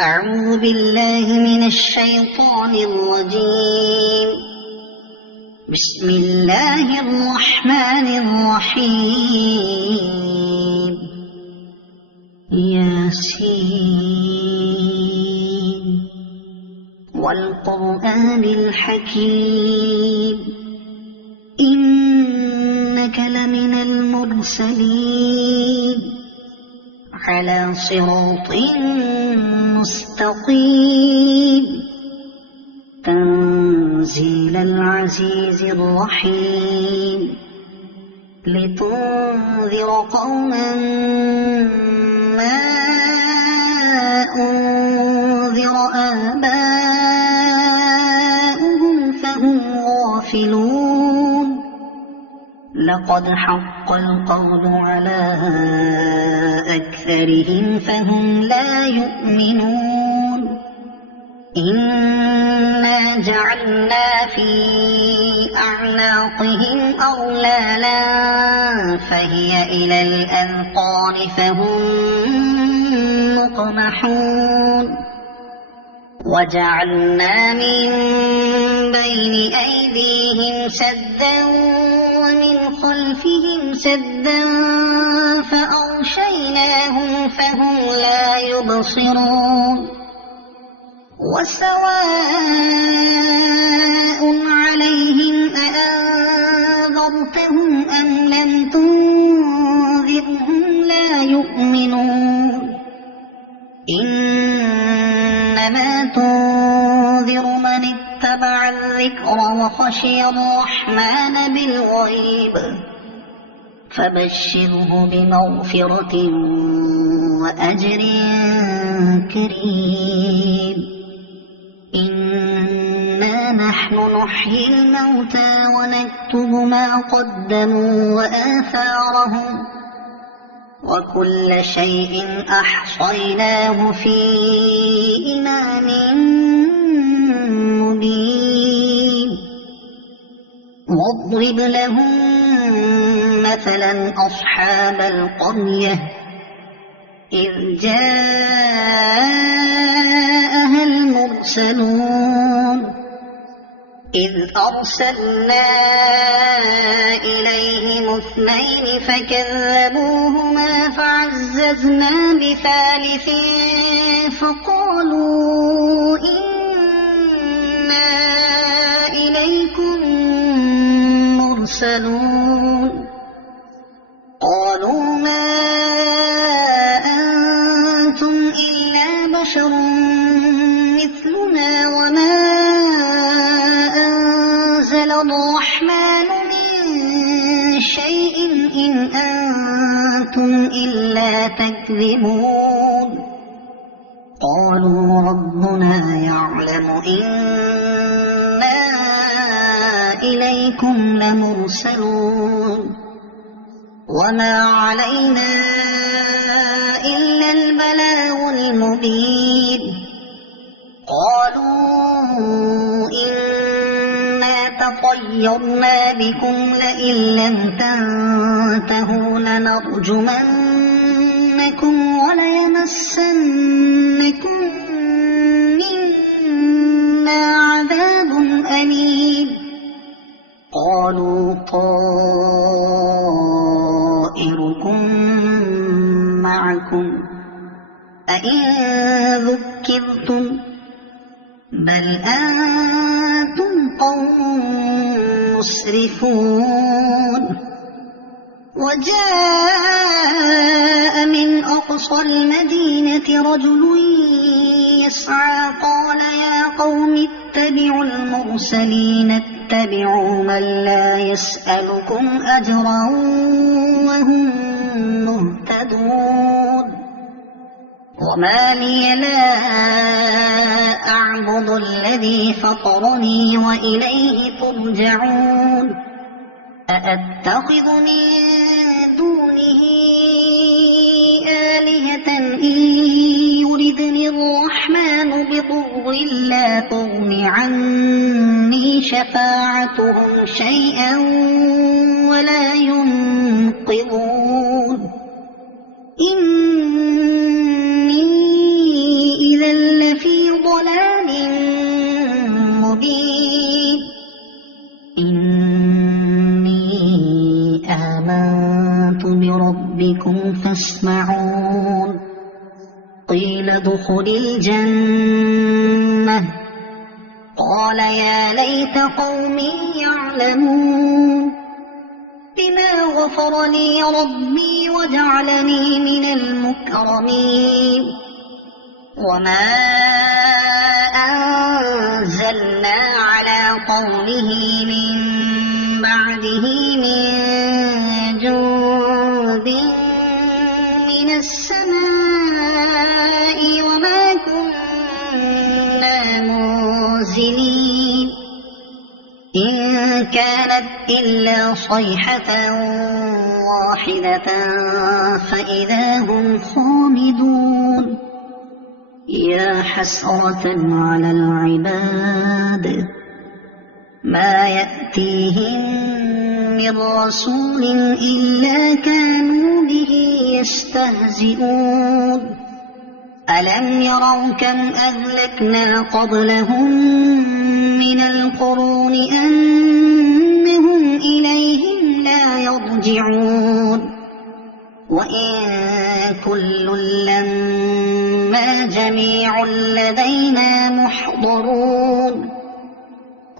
أعوذ بالله من الشيطان الرجيم. بسم الله الرحمن الرحيم. ياسين والقرآن الحكيم إنك لمن المرسلين على صراط مستقيم تنزيل العزيز الرحيم لتنذر قوما ما أنذر آباؤهم فهم غافلون. لقد حق القول على أكثرهم فهم لا يؤمنون. إنا جعلنا في أعناقهم أغلالا فهي إلى الأذقان فهم مقمحون. وجعلنا من بين أيديهم سدا ومن خلفهم سدا فأغشيناهم فهم لا يبصرون. وسواء عليهم أأنذرتهم أم لم تنذرهم لا يؤمنون. إنما تنذر من اتبع الذكر وخشي الرحمن بالغيب فبشره بمغفرة وأجر كريم. إنا نحن نحيي الموتى ونكتب ما قدموا وآثارهم وكل شيء أحصيناه في إمام مبين. واضرب لهم مثلا أصحاب القرية إذ جاءها المرسلون إذ أرسلنا إليهم اثنين فكذبوهما فعززنا بثالث فقالوا إنا إليكم مرسلون. قالوا ما أنتم إلا بشر مثلنا وما أنزل الرحمن من شيء إن أنتم إلا تكذبون. قالوا ربنا يعلم إنا إليكم لمرسلون وما علينا إلا البلاغ المبين. قالوا إنا تطيرنا بكم لئن لم تنتهوا لنرجمنكم وليمسنكم منا عذاب أليم. قالوا طائركم معكم أئن ذكرتم بل أنتم قوم مسرفون. وجاء من أقصى المدينة رجل يسعى قال يا قوم اتبعوا المرسلين اتبعوا من لا يسألكم أجرا وهم مهتدون. وما لي لا أعبد الذي فطرني وإليه ترجعون. أأتخذ من دونه آلهة إن يردني الرحمن بضر لا تغن عني شفاعتهم شيئا ولا ينقذون. إني إذا يسمعون قيل ادخل الجنة قال يا ليت قومي يعلمون بما غفر لي ربي وجعلني من المكرمين وما أنزلنا على قومه من بعده من جند من السماء وما كنا منزلين إن كانت إلا صيحة واحدة فإذا هم خامدون يا حسرة على العباد ما يأتيهم من رسول إلا كانوا به يستهزئون ألم يروا كم أهلكنا قبلهم من القرون أنهم إليهم لا يرجعون وإن كل لما جميع لدينا محضرون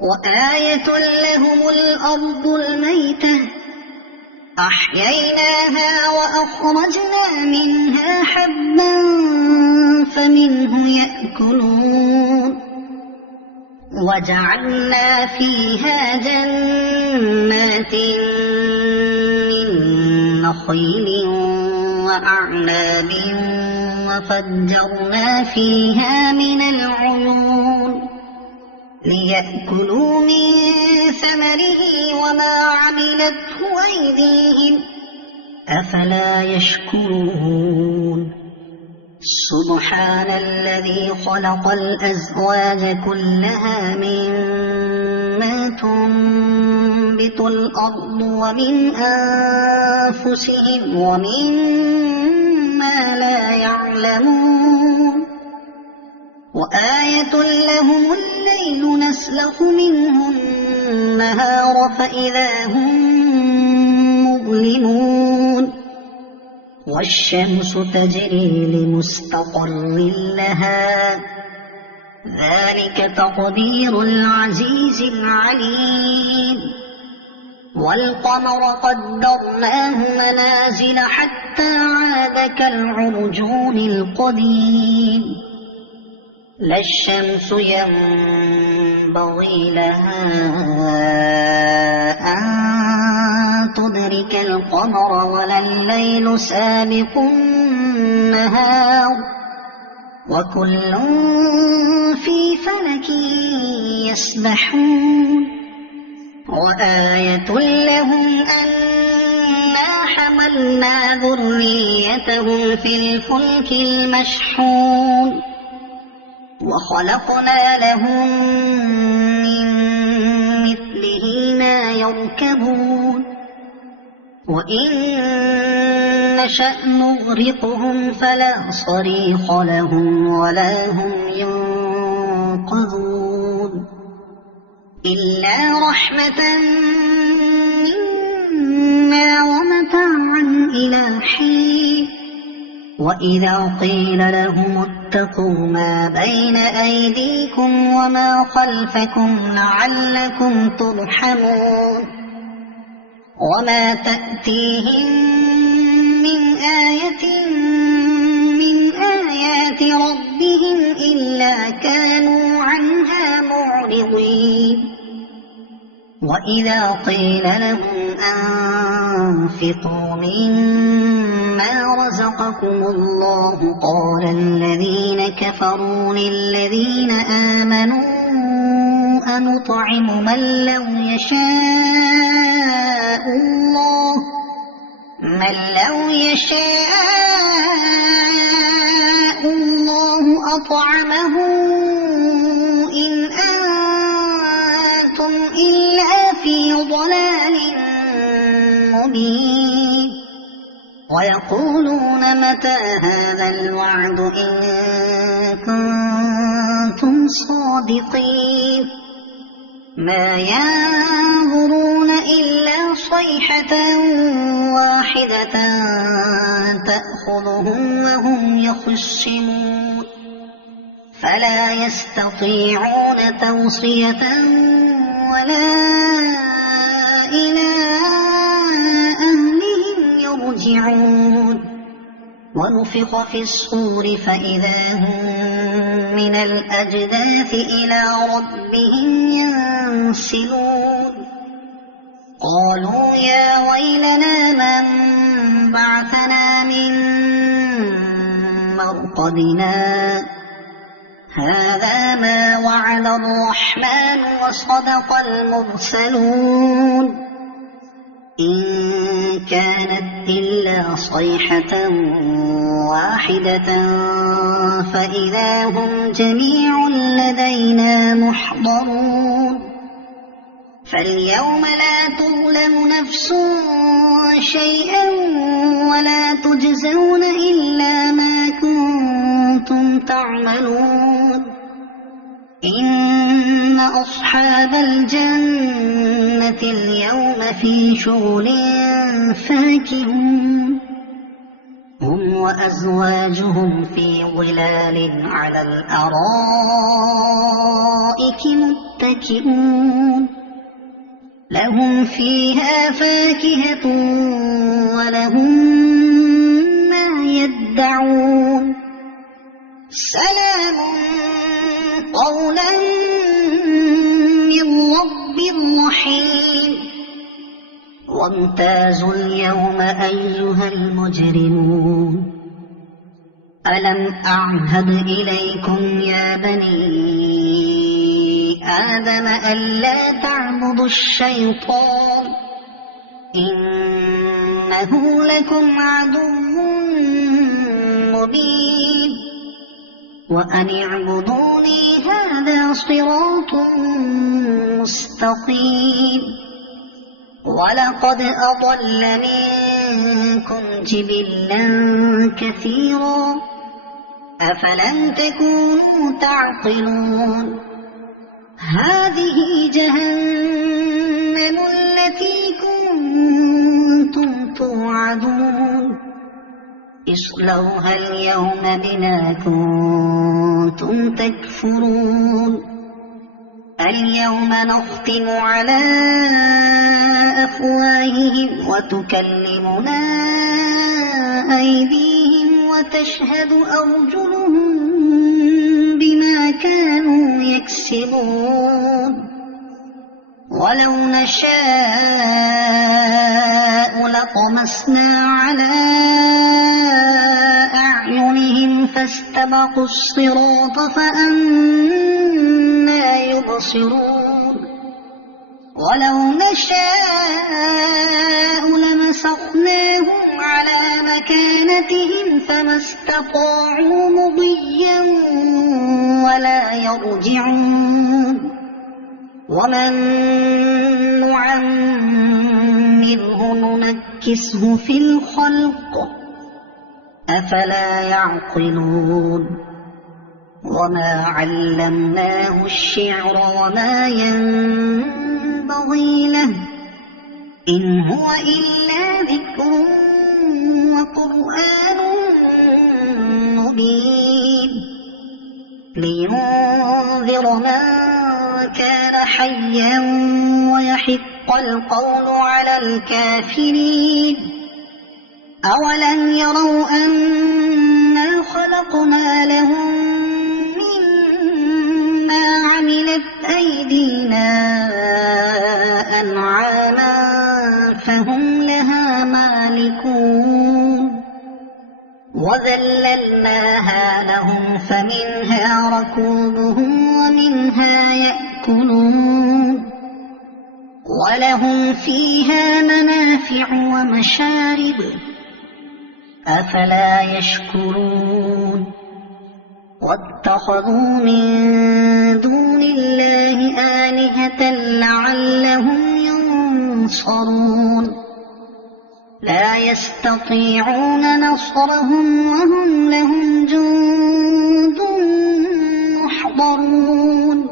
وآية لهم الأرض الميتة أحييناها وأخرجنا منها حبا فمنه يأكلون وجعلنا فيها جنات من نخيل وأعناب وفجرنا فيها من العيون ليأكلوا من ثمره وما عملته أيديهم أفلا يشكرون سبحان الذي خلق الأزواج كلها مما تنبت الأرض ومن أنفسهم ومما لا يعلمون وآية لهم الليل نسلخ منه النهار فإذا هم مظلمون والشمس تجري لمستقر لها ذلك تقدير العزيز العليم والقمر قدرناه منازل حتى عاد كالعرجون القديم لا الشمس ينبغي لها أن تدرك القمر ولا الليل سابق النهار وكل في فلك يسبحون وآية لهم أنا حملنا ذريتهم في الفلك المشحون وخلقنا لهم من مثله ما يركبون وإن نشأ نغرقهم فلا صريخ لهم ولا هم ينقذون إلا رحمة منا ومتاعا إلى حين وإذا قيل لهم اتقوا ما بين أيديكم وما خلفكم لعلكم ترحمون وما تأتيهم من آية من آيات ربهم إلا كانوا عنها معرضين وإذا قيل لهم أنفقوا مما رزقكم الله قال الذين كفروا للذين آمنوا أنطعم من لو يشاء الله أطعمه إن أنتم إلا في ضلال مبين ويقولون متى هذا الوعد إن كنتم صادقين ما ينظرون إلا صيحة واحدة تأخذهم وهم يخصمون فلا يستطيعون توصية ولا إلى أهلهم يرجعون ونفخ في الصور فإذا هم من الأجداث إلى ربهم ينسلون قالوا يا ويلنا من بعثنا من مرقدنا هذا ما وعد الرحمن وصدق المرسلون إن كانت إلا صيحة واحدة فإذا هم جميع لدينا محضرون فاليوم لا تظلم نفس شيئا ولا تجزون إلا ما كنتم تعملون إن أصحاب الجنة اليوم في شغل فاكهون هم وأزواجهم في ظلال على الأرائك متكئون لهم فيها فاكهة ولهم ما يدعون سلام قولا من رب رحيم وامتازوا اليوم أيها المجرمون ألم أعهد إليكم يا بني آدم ألا تعبدوا الشيطان إنه لكم عدو مبين وأن اعبدوني هذا صراط مستقيم ولقد أضل منكم جبلا كثيرا أفلم تكونوا تعقلون هذه جهنم التي كنتم توعدون اصلوها اليوم بما كنتم تكفرون اليوم نختم على أفواههم وتكلمنا أيديهم وتشهد أرجلهم بما كانوا يكسبون ولو نشاء لطمسنا على أعينهم فاستبقوا الصراط فأنى يبصرون ولو نشاء لمسخناهم على مكانتهم فما استطاعوا مضيا ولا يرجعون ومن نعمره ننكسه في الخلق أفلا يعقلون وما علمناه الشعر وما ينبغي له إن هو إلا ذكر وقرآن مبين لينذر من كان حيا ويحق القول على الكافرين أولم يروا أنا خلقنا لهم مما عملت أيدينا أنعاما فهم لها مالكون وذللناها لهم فمنها ركوبهم ومنها يأكلون ولهم فيها منافع ومشارب أفلا يشكرون واتخذوا من دون الله آلهة لعلهم ينصرون لا يستطيعون نصرهم وهم لهم جند محضرون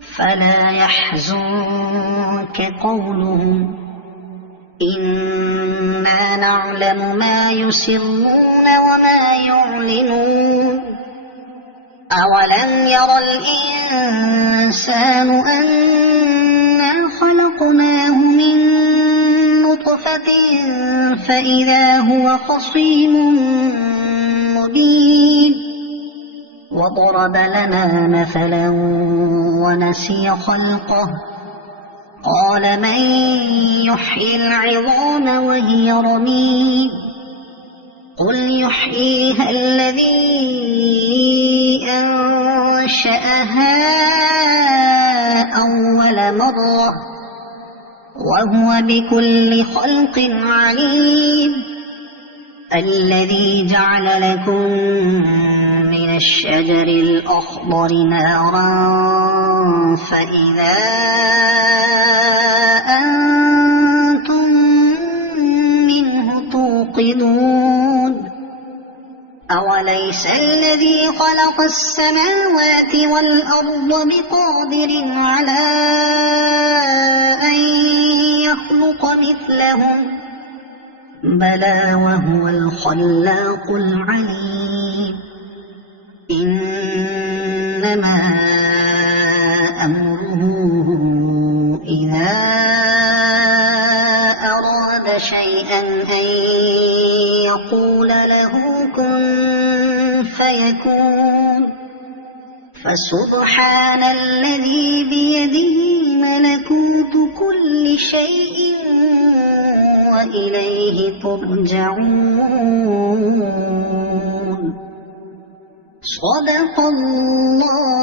فلا يحزنك قولهم إنا نعلم ما يسرون وما يعلنون أولم ير الإنسان أنا خلقناه من نطفة فإذا هو خصيم مبين وضرب لنا مثلا ونسي خلقه قال من يحيي العظام وهي رميم قل يحييها الذي أنشأها أول مرة وهو بكل خلق عليم الذي جعل لكم من الشجر الأخضر نارا فإذا أنتم منه توقدون أوليس الذي خلق السماوات والأرض بقادر على أن يخلق مثلهم بلى وهو الخلاق العليم إنما أمره إذا أراد شيئا أن يقول له كن فيكون فسبحان الذي بيده ملكوت كل شيء وإليه ترجعون صدق الله